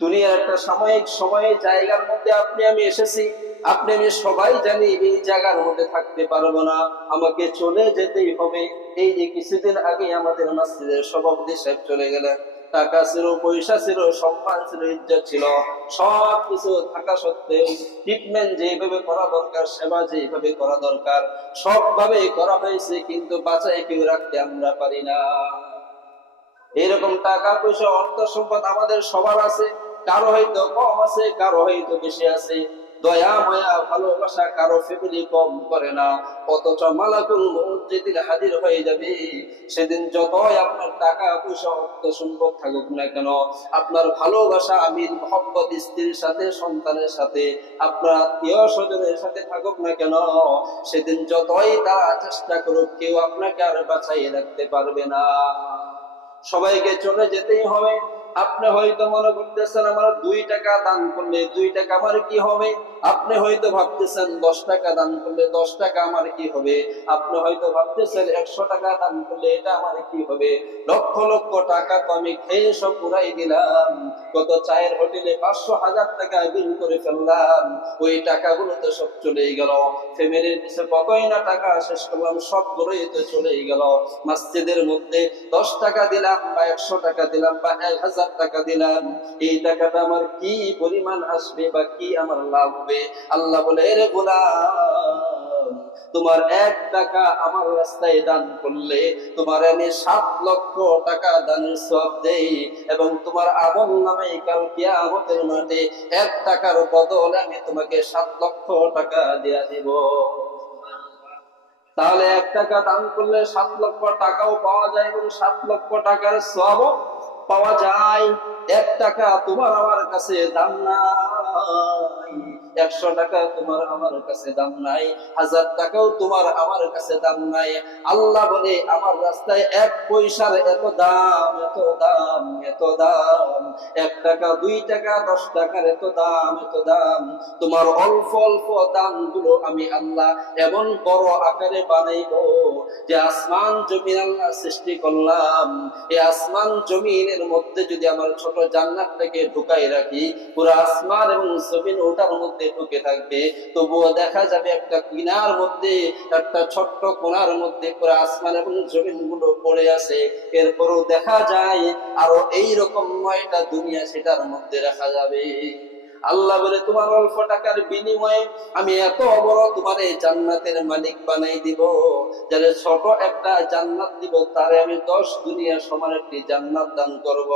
দুনিয়ার একটা সাময়িক সময়ে জায়গার মধ্যে আপনি আমি এসেছি, আপনি আমি সবাই জানি এই জায়গার মধ্যে থাকতে পারবো না, আমাকে চলে যেতেই হবে। এই যে কিছুদিন আগে আমাদের মসজিদের সভাপতি সাহেব চলে গেলেন, টাকা ছিল, পয়সা ছিল, সম্মান ছিল, ইজ্জত ছিল, সবকিছু থাকা সত্ত্বেও ট্রিটমেন্ট যেভাবে করা দরকার, সেবা যেভাবে করা দরকার সবভাবে করা হয়েছে, কিন্তু বাঁচাই কেউ রাখতে আমরা পারি না। এরকম টাকা পয়সা অর্থ সম্পদ আমাদের সবার আছে, কারো হয়তো কম আছে, কারো হয়তো বেশি আছে। দয়া মায়া ভালোবাসা কারো ফ্যামিলি কম করে না, অথচ মালাকুল মউত যেদিন হাজির হয়ে যাবে, সেদিন যতই আপনার টাকা পয়সা অর্থ সম্পদ থাকুক না কেন, আপনার ভালোবাসা আমির মোহাম্মদ স্ত্রীর সাথে, সন্তানের সাথে, আপনার আত্মীয় স্বজনের সাথে থাকুক না কেন, সেদিন যতই তারা চেষ্টা করুক কেউ আপনাকে আর বাঁচাইয়ে রাখতে পারবে না। সবাইকে চলে যেতেই হবে। আপনি হয়তো মনে করতেছেন আমার 2 টাকা দান করলে 2 টাকা আমার কি হবে, আপনি হয়তো ভাবতেছেন 10 টাকা দান করলে 10 টাকা আমার কি হবে, আপনি হয়তো ভাবতেছেন 100 টাকা দান করলে এটা আমার কি হবে। লক্ষ লক্ষ টাকা তো আমি খেয়ে সব পুরাই দিলাম, কত চায়ের হোটেলে 500,000 টাকা বিল করে ফেললাম, ওই টাকাগুলো তো সব চলেই গেল। ফ্যামিলির পিছে কতই না টাকা শেষ করলাম, সবগুলোই তো চলেই গেল। মসজিদের মধ্যে 10 টাকা দিলাম বা 100 টাকা দিলাম বা 1000 টাকা দিলাম, এই টাকাটা আমার কি পরিমাণ আসবে বা কি আমার লাভ হবে? আল্লাহ বলে, রে গোলাম, তোমার 1 টাকা আমার রাস্তায় দান করলে তোমার আমি 7 লক্ষ টাকা দানের সওয়াব দেই, এবং তোমার আমল নামে কাল কিয়ামতের মাঠে 1 টাকার বদলে আমি তোমাকে 7 লক্ষ টাকা দিয়া দিব। তাহলে 1 টাকা দান করলে 7 লক্ষ টাকাও পাওয়া যায় এবং 7 লক্ষ টাকার সওয়াবও পাওয়া যায়। 1 টাকা তোমার আমার কাছে দাম নাই, 100 টাকা তোমার আমার কাছে দাম নাই, 1000 টাকাও তোমার আমার কাছে দাম নাই। আল্লাহ বলে, আমার রাস্তায় 1 পয়সার এত দাম, এত দাম, এত দাম। 1 টাকা, 2 টাকা, 10 টাকার এত দাম, এত দাম। তোমার অল্প অল্প দানগুলো আমি আল্লাহ এমন বড় আকারে বানাইবো যে আসমান জমিন আল্লাহ সৃষ্টি করলাম, এই আসমান জমিনের মধ্যে যদি আমার ছোট জান্নাতটাকে ঢুকাই রাখি, পুরো আসমান এবং জমিন ওটার মধ্যে ঢুকে থাকবে, তবুও দেখা যাবে একটা কিনার মধ্যে, একটা ছোট্ট কোণার মধ্যে পুরো আসমান এবং জমিন গুলো পড়ে আছে। এরপরও দেখা যায় আরো এইরকম 9টা দুনিয়া সেটার মধ্যে রাখা যাবে। আল্লাহ বলে, তোমার অল্প টাকার বিনিময়ে আমি এত বড় তোমার এই জান্নাতের মালিক বানাই দিব, যারা ছোট একটা জান্নাত দিব তারে আমি 10 দুনিয়া সমান একটি জান্নাত দান করব।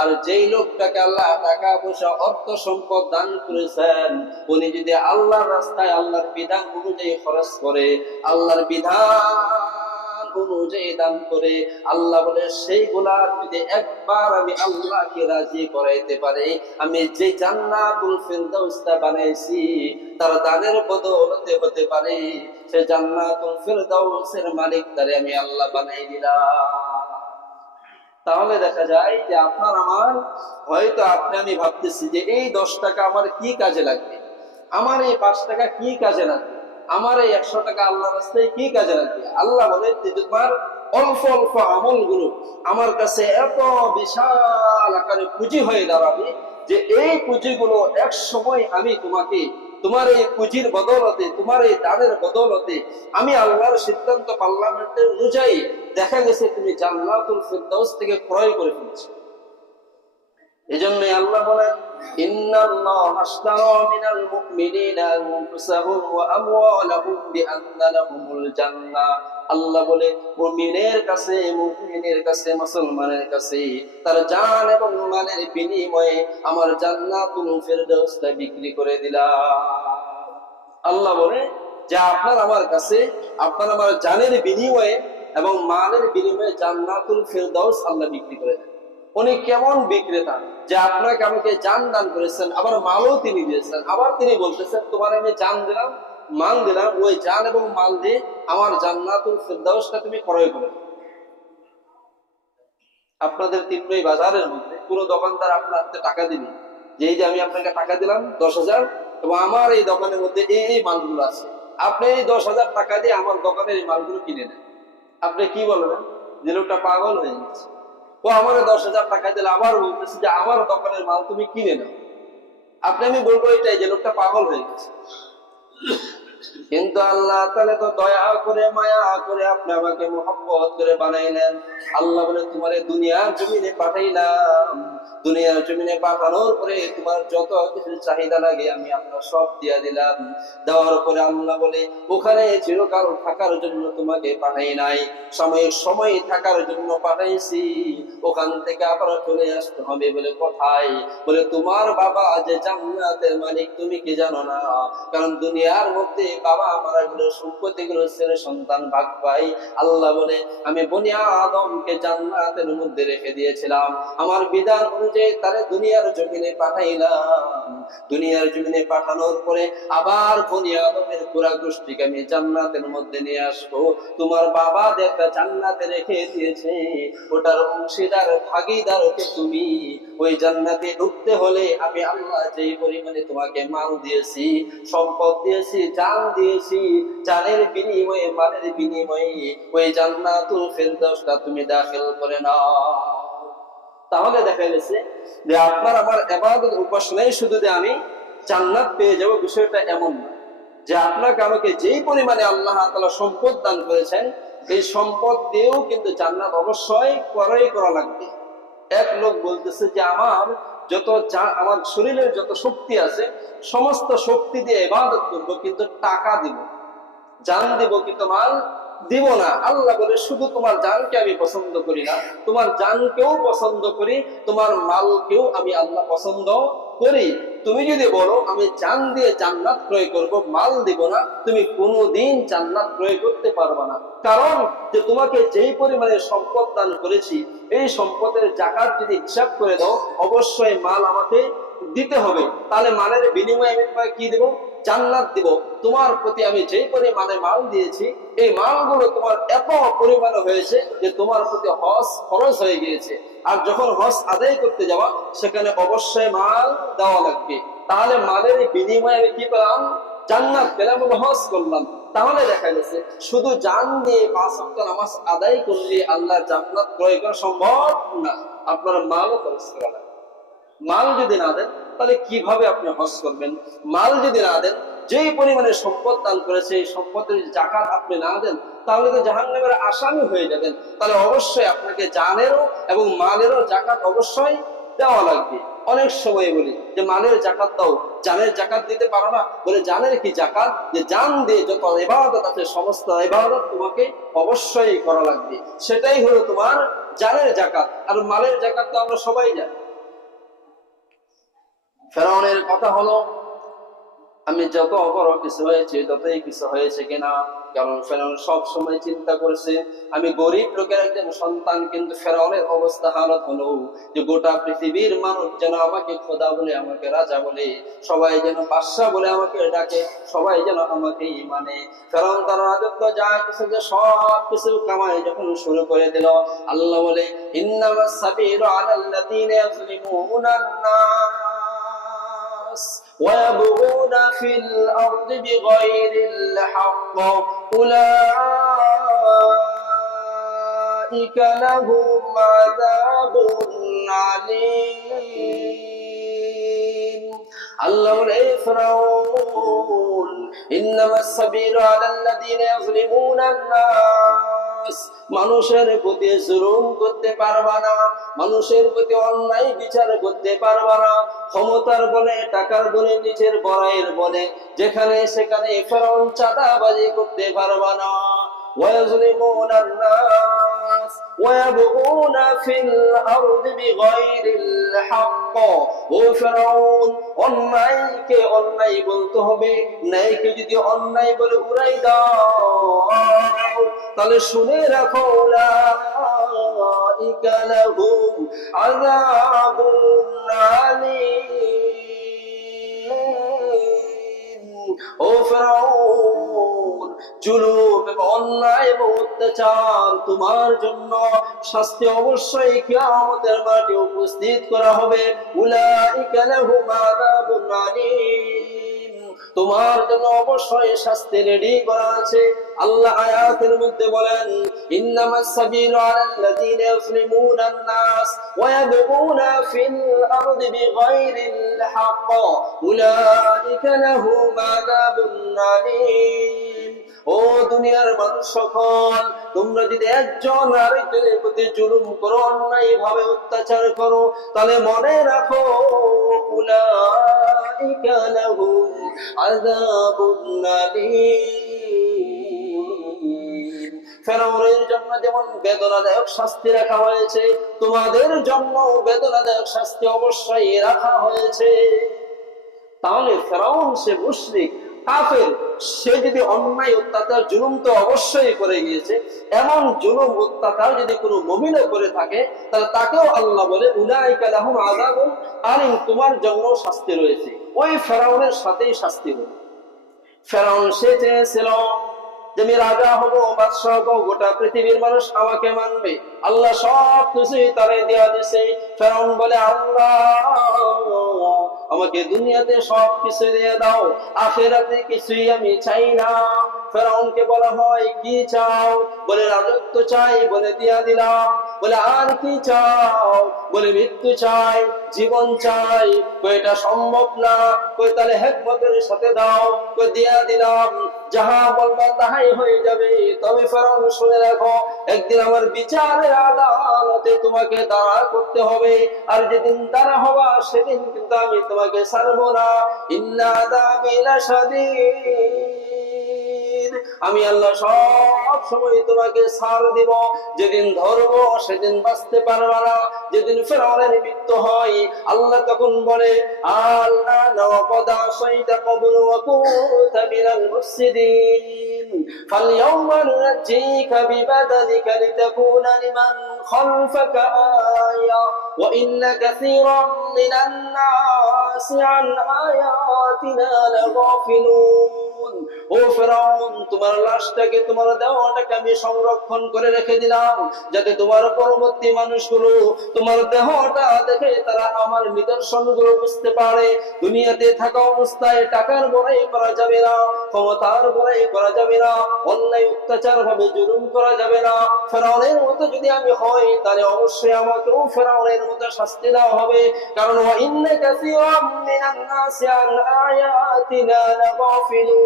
আর যেই লোকটাকে আল্লাহ টাকা পয়সা অর্থ সম্পদ দান করেছেন, উনি যদি আল্লাহর রাস্তায় আল্লাহর বিধান অনুযায়ী খরচ করে, আল্লাহর বিধান অনুযায়ী দান করে, আল্লাহ বলে সেইগুলা যদি একবার আমি আল্লাহকে রাজি করাইতে পারি, আমি যে জান্নাতুল ফিরদাউসটা বানাইছি তার দানের বদৌলতে হতে পারে সে জান্নাতুল ফিরদাউসের মালিক তারে আমি আল্লাহ বানাই দিলাম। তাহলে দেখা যায় যে আপনার আমার, হয়তো আপনি আমি ভাবতেছি যে এই 10 টাকা আমার কি কাজে লাগবে, আমার এই 5 টাকা কি কাজে লাগবে, আমার এই 100 টাকা আল্লাহ রাস্তায় কি কাজে লাগবে। আল্লাহ বলে যে তোমার অল্প অল্প আমল গুলো আমার কাছে এত বিশাল আকারে পুঁজি হয়ে দাঁড়াবে যে এই পুঁজিগুলো এক সময় আমি তোমাকে, তোমার এই পুঁজির বদৌলতে, তোমার এই দানের বদৌলতে আমি আল্লাহর সিদ্ধান্ত পার্লামেন্টের অনুযায়ী দেখা গেছে তুমি জান্নাতুল ফিরদাউস থেকে ক্রয় করে ফেলেছো। এজন্যই আল্লাহ বলেন, ইন্নাল্লাহা আশতারা মিনাল মুমিনিনা আনফুসাহুম ওয়া আমওয়ালাহুম বিআন্না লাহুমুল জান্নাহ। আল্লাহ বলে, মুমিনের কাছে, মুমিনের কাছে, মুসলমানের কাছে তার জান এবং মালের বিনিময়ে আমার জান্নাতুল ফিরদাউসটা বিক্রি করে দিলাম। আল্লাহ বলে যে আপনার আমার কাছে, আপনার আমার জানের বিনিময়ে এবং মালের বিনিময়ে জান্নাতুল ফিরদাউস আল্লাহ বিক্রি করে দেন। উনি কেমন বিক্রেতা যে আপনাকে আমাকে জান দান করেছেন, আবার মালও তিনি দিয়েছেন, আবার তিনি বলতেছেন তোমার আমি জান দিলাম, মাল দিলাম, ওই জান এবং মাল দিয়ে আমার জান্নাতুল ফিরদাউসটা তুমি ক্রয় করে দাও। আপনাদের তিনই বাজারের মধ্যে পুরো দোকানদার আপনার হাতে টাকা দিবে যে এই যে আমি আপনাকে টাকা দিলাম 10,000 এবং আমার এই দোকানের মধ্যে এই মালগুলো আছে, আপনি এই 10,000 টাকা দিয়ে আমার দোকানের এই মালগুলো কিনে নেন। আপনি কি বলবেন? যে লোকটা পাগল হয়ে গেছে, ও আমার 10,000 টাকা দিলে আবার বলতেছে যে আমার দোকানের মাল তুমি কিনে নাও। আমি বলবো এটাই যে লোকটা পাগল হয়ে গেছে। কিন্তু আল্লাহ তাআলা তো দয়া করে মায়া করে আপনি আমাকে মহব্বত করে বানাইলেন। আল্লাহ বলে তোমারে দুনিয়ার জমিনে পাঠাইলাম, দুনিয়ার জমিনে পাঠানোর পরে তোমার যত কিছু চাহিদা লাগে আমি আপনার সব দিয়া দিলাম। দেওয়ার পরে আল্লাহ বলে ওখানে চিরকাল থাকার জন্য তোমাকে পাঠাই নাই, সাময়িক সময় থাকার জন্য পাঠাইছি। ওখান থেকে আবার চলে আসতে হবে বলে কোথায়? বলে তোমার বাবা যে জান্নাতের মালিক তুমি কি জানো না? কারণ দুনিয়ার মধ্যে বাবা মারা গেলে সম্পত্তি গুলো ছেলে সন্তান ভাগ পাই। আল্লাহ বলে আমি বনি আদমকে জান্নাতের মধ্যে রেখে দিয়েছিলাম, আমার বিধান অনুযায়ী তারে দুনিয়ার জমিনে পাঠাইলাম। দুনিয়ার জমিনে পাঠানোর পরে আবার বনি আদমের পুরা গোষ্ঠীকে আমি জান্নাতের মধ্যে নিয়ে আসবো। তোমার বাবা যেটা জান্নাতে রেখে দিয়েছে ওটার অংশীদার ভাগীদার হতে তুমি। ওই জান্নাতে ঢুকতে হলে আমি আল্লাহ যেই পরিমাণে তোমাকে মাল দিয়েছি, সম্পদ দিয়েছি, জান দিয়েছি, জানের বিনিময়ে মালের বিনিময়ে ওই জান্নাতুল ফেরদাউসটা তুমি দাখিল করে নাও। তাহলে দেখা গেছে যে আপনার আমার ইবাদত উপাসনায় শুধু যে আমি জান্নাত পেয়ে যাব বিষয়টা এমন না। যে আপনাকে আমাকে যেই পরিমাণে আল্লাহ তাআলা সম্পদ দান করেছেন এই সম্পদ দিয়েও কিন্তু জান্নাত অবশ্যই ক্রয় করা লাগবে। এক লোক বলতেছে যে আমার আমার শরীরের যত শক্তি আছে সমস্ত শক্তি দিয়ে ইবাদত করব, কিন্তু টাকা দিব, জান দিব, কিন্তু মাল দিব না। আল্লাহ বলে শুধু তোমার জানকে আমি পছন্দ করি না, তোমার জানকেও পছন্দ করি, তোমার মালকেও আমি আল্লাহ পছন্দ করি। তুমি যদি বলো আমি জান দিয়ে জান্নাত ক্রয় করব, মাল দিব না, তুমি কোনোদিন জান্নাত ক্রয় করতে পারবে না। কারণ যে তোমাকে যেই পরিমাণে সম্পদ দান করেছি এই সম্পদের জাকাত যদি হিসাব করে দাও অবশ্যই মাল আমাকে দিতে হবে। তাহলে মালের বিনিময়ে আমি তোমাকে কি দেব? জান্নাত দিব। তোমার প্রতি আমি যেই পরিমাণে মাল দিয়েছি এই মালগুলো তোমার এত পরিমাণে হয়েছে যে তোমার প্রতি হজ খরচ হয়ে গিয়েছে। আর যখন হজ আদায় করতে যাওয়া সেখানে অবশ্যই মাল দেওয়া লাগবে। তাহলে মালের বিনিময়ে আমি কি পেলাম? জান্নাত পেলাম, হজ করলাম। তাহলে দেখা গেছে শুধু জান দিয়ে 5 ওয়াক্ত নামাজ আদায় করলে আল্লাহর জান্নাত ক্রয় করা সম্ভব না, আপনার মালও খরচ করা লাগবে। মাল যদি না দেন তাহলে কিভাবে আপনি হজ করবেন? মাল যদি না দেন, যেই পরিমাণে সম্পদ দান করেছে এই সম্পদের জাকাত আপনি না দেন তাহলে তো জাহান্নামের আসামি হয়ে যাবেন। তাহলে অবশ্যই আপনাকে জানেরও এবং মালেরও জাকাত অবশ্যই দেওয়া লাগবে। অনেক সময় বলি যে মালের জাকাত দাও, জানের জাকাত দিতে পারো না, বলে জানের কি জাকাত? যে জান দিয়ে যত ইবাদত আছে সমস্ত ইবাদত তোমাকে অবশ্যই করা লাগবে, সেটাই হলো তোমার জানের জাকাত। আর মালের জাকাত তো আমরা সবাই জানি। ফেরাউনের কথা হলো আমি যত বড় কিছু হয়েছে ততই কিছু হয়েছে কিনা। কারণ ফেরাউন সব সময় চিন্তা করেছে আমি গরিব লোকের একজন সন্তান, কিন্তু ফেরাউনের অবস্থা হালত হলো যে গোটা পৃথিবীর মানুষ যেন আমাকে খোদা বলে, আমাকে রাজা বলে, সবাই যেন বাদশা বলে আমাকে ডাকে, সবাই যেন আমাকে মানে। ফেরাউন তার রাজত্ব যা কিছু যে সব কিছু কামাই যখন শুরু করে দিল, আল্লাহ বলে ইন্নামাস সাবিলু আলাল্লাযীনা ইয়াযলিমুনা আন-নাস ويبغون في الأرض بغير الحق أولئك لهم عذاب عليم। الله الإفراون إنما السبيل على الذين يظلمون الناس। মানুষের প্রতি জুলুম করতে পারবা না, মানুষের প্রতি অন্যায় বিচার করতে পারবা না, ক্ষমতার বলে, টাকার বলে, নিজের বড়াইয়ের বলে যেখানে সেখানে ফেরাউন চাঁদাবাজি করতে পারবা না। ويظلمون الناس ويبغون في الأرض بغير الحق। ও ফেরাউন, অন্যায়কে অন্যায় বলতে হবে, ন্যায়কে যদি অন্যায় বলে উড়াই দাও তাহলে শুনে রাখো উলাইকা লাহুম আযাবুন আলীম। ও ফেরাউন, জুলুম এবং অন্যায় এবং অত্যাচার তোমার জন্য শাস্তি অবশ্যই কিয়ামতের মাঠে উপস্থিত করা হবে। উলাইকা লাহুম আযাবুন আলীম। তোমার জন্য অবশ্যই শাস্তি রেডি করা আছে। আল্লাহ আয়াতের মধ্যে বলেন, ইন্নামাস সাবিলু আলাল্লাযীনা ইউযলিমুনান নাস ওয়া ইয়াবগুনা ফিল আরদি বিগাইরিল হক উলাইকা লাহুম আযাবুন আলীম। ও দুনিয়ার মানুষ সকল, তোমরা যদি একজন আরেকজনের প্রতি জুলুম করো, অন্যায় ভাবে অত্যাচার করো, তাহলে মনে রাখো উলাইকা লাহুম আযাবুন আলীম। ফেরাউনের জন্য যেমন বেদনাদায়ক শাস্তি রাখা হয়েছে, তোমাদের জন্য বেদনাদায়ক শাস্তি অবশ্যই রাখা হয়েছে। তাহলে ফেরাউন সে মুশরিক কাফের, সে যদি অন্যায় অত্যাচার জুলুম তো অবশ্যই করে গিয়েছে, এমন জুলুম অত্যাচার যদি কোনো মুমিনও করে থাকে, তাহলে তাকেও আল্লাহ বলে উলাইকা লাহুম আযাবুন আলীম, তোমার জন্য শাস্তি রয়েছে। ওই ফেরাউনের সাথেই শাস্তি হলো। ফেরাউন সে চেয়েছিল যে আমি রাজা হব, বাদশাহ হব, গোটা পৃথিবীর মানুষ আমাকে মানবে। আল্লাহ সব কিছুই তারে দেয়া দিছে। ফেরাউন বলে, আল্লাহ আমাকে দুনিয়াতে সব কিছু দিয়ে দাও, আখিরাতে কিছুই আমি চাই না। ফেরাউনকে বলা হয়, কি চাও? বলে রাজত্ব চাই। বলে দিয়া দিলাম। বলে আর কি চাও? বলে মৃত্যু চাই, জীবন চাই। এটা সম্ভব না। তাহলে হিকমতের সাথে দাও। দিয়া দিলাম। যাহা বলবা তাহাই হয়ে যাবে। তবে ফেরাউন শুনে রাখো, একদিন আমার বিচারের আদালতে তোমাকে দাঁড়া করতে হবে, আর যেদিন দাঁড়া হবা সেদিন কিন্তু আমি তোমাকে ছাড়বো না। ইন্না আযাবি লাশাদীদ, আমি আল্লাহ সব সময় তোমাকে ছাড় দিব। যেদিন ধরবো সেদিন বাঁচতে পারবা না। যেদিন ফেরাউনের মৃত্যু হয়, আল্লাহ তখন বলে, আল্লাহ ওয়াকাদ আসাইতা ক্বাবলু ওয়া কুনতা মিনাল মুফসিদিন ফালইয়াওমা নুনাজ্জিকা বিবাদানিকা লিতাকুনা লিমান খালফাকা আয়া ওয়া ইন্না কাসীরাম মিনান নাসি আন আয়াতিনা লাগাফিলুন। ও ফেরাউন, তোমার লাশটাকে, তোমার দেহটাকে আমি সংরক্ষণ করে রেখে দিলাম, যাতে তোমার পরবর্তী মানুষগুলো তোমার দেহটা দেখে তারা আমার নিদর্শনগুলো বুঝতে পারে। দুনিয়াতে থাকা অবস্থায় টাকার বড়াই করা যাবে না, ক্ষমতার বড়াই করা যাবে না, অন্যায় অত্যাচার ভাবে জুলুম করা যাবে না। ফেরাউনের মতো যদি আমি হই, তাহলে অবশ্যই আমাকেও ফেরাউনের মতো শাস্তি দেওয়া হবে। কারণ ওয়া ইন্না কাসীরাম মিনান নাসি আন আয়াতিনা লাগাফিলুন।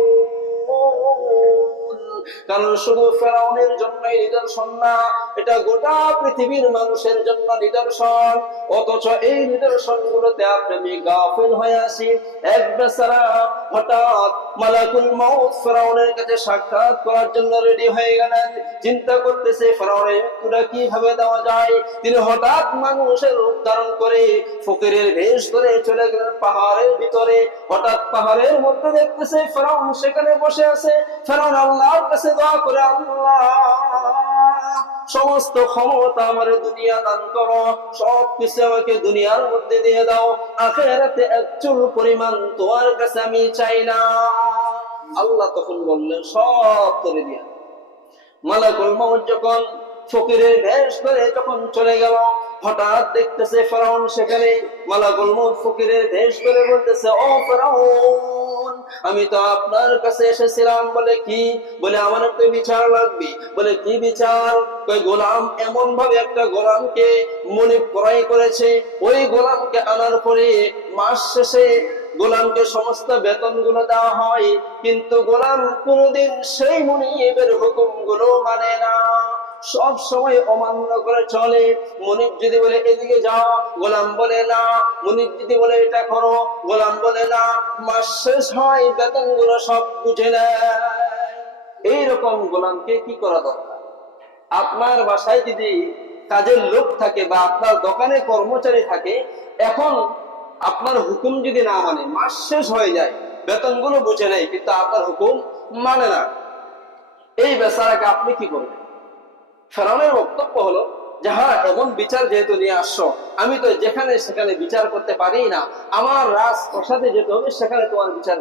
কারণ শুধু ফেরাউনের জন্যই নিদর্শন না, এটা গোটা পৃথিবীর মানুষের জন্য নিদর্শন। অথচ এই নিদর্শন গুলোতে আপনি গাফিল হয়ে আসি। এক বেচারা হঠাৎ মালাকুল মউত ফেরাউনের কাছে সাক্ষাৎ করার জন্য রেডি হয়ে গেলেন। চিন্তা করতেছে ফেরাউনের মৃত্যুটা কিভাবে দেওয়া যায়। তিনি হঠাৎ মানুষের রূপ ধারণ করে ফকিরের বেশ ধরে চলে গেলেন পাহাড়ের ভিতরে। হঠাৎ পাহাড়ের মধ্যে দেখতেছে ফেরাউন সেখানে বসে আছে। ফেরাউন আল্লাহর কাছে দোয়া করে, আল্লাহ সমস্ত ক্ষমতা আমার দুনিয়া দান করো, সব কিছু আমাকে দুনিয়ার মধ্যে দিয়ে দাও, আখিরাতে এক চুল পরিমাণ তোমার কাছে আমি চাই না। আল্লাহ তখন বললেন, সব করে দিয়া। মালাকুল মউত যখন ফকিরের বেশ ধরে যখন চলে গেল, হঠাৎ দেখতেছে ফেরাউন সেখানে। মালাকুল মউত ফকিরের বেশ ধরে বলতেছে, ও ফেরাউন, আমি তো আপনার কাছে এসেছিলাম। বলে কি? বলে আমার একটা বিচার লাগবে। বলে কি বিচার? ওই গোলাম এমন ভাবে একটা গোলামকে মুনিব ক্রয় করেছে, ওই গোলামকে আনার পরে মাস শেষে গোলামকে সমস্ত বেতন গুলো দেওয়া হয়, কিন্তু গোলাম কোনদিন সেই মুনিবের হুকুম গুলো মানে না, সব সময় অমান্য করে চলে। মুনিব যদি বলে এদিকে যাও, গোলাম বলে না। মুনিব যদি বলে এটা করো, গোলাম বলে না। মাস শেষ হয়, বেতন গুলো সব বুঝে নেয়। এইরকম গোলামকে কি করা দরকার? আপনার বাসায় যদি কাজের লোক থাকে বা আপনার দোকানে কর্মচারী থাকে, এখন আপনার হুকুম যদি না মানে, মাস শেষ হয়ে যায়, বেতনগুলো বুঝে নেয়, কিন্তু আপনার হুকুম মানে না, এই বেচারাকে আপনি কি করবেন? ফেরাউনের বক্তব্য হলো যে হ্যাঁ, এমন বিচার যেহেতু নিয়ে আসছো, আমি তো যেখানে সেখানে বিচার করতে পারি না, আমার রাজপ্রাসাদে যেতে হবে, সেখানে তোমার বিচার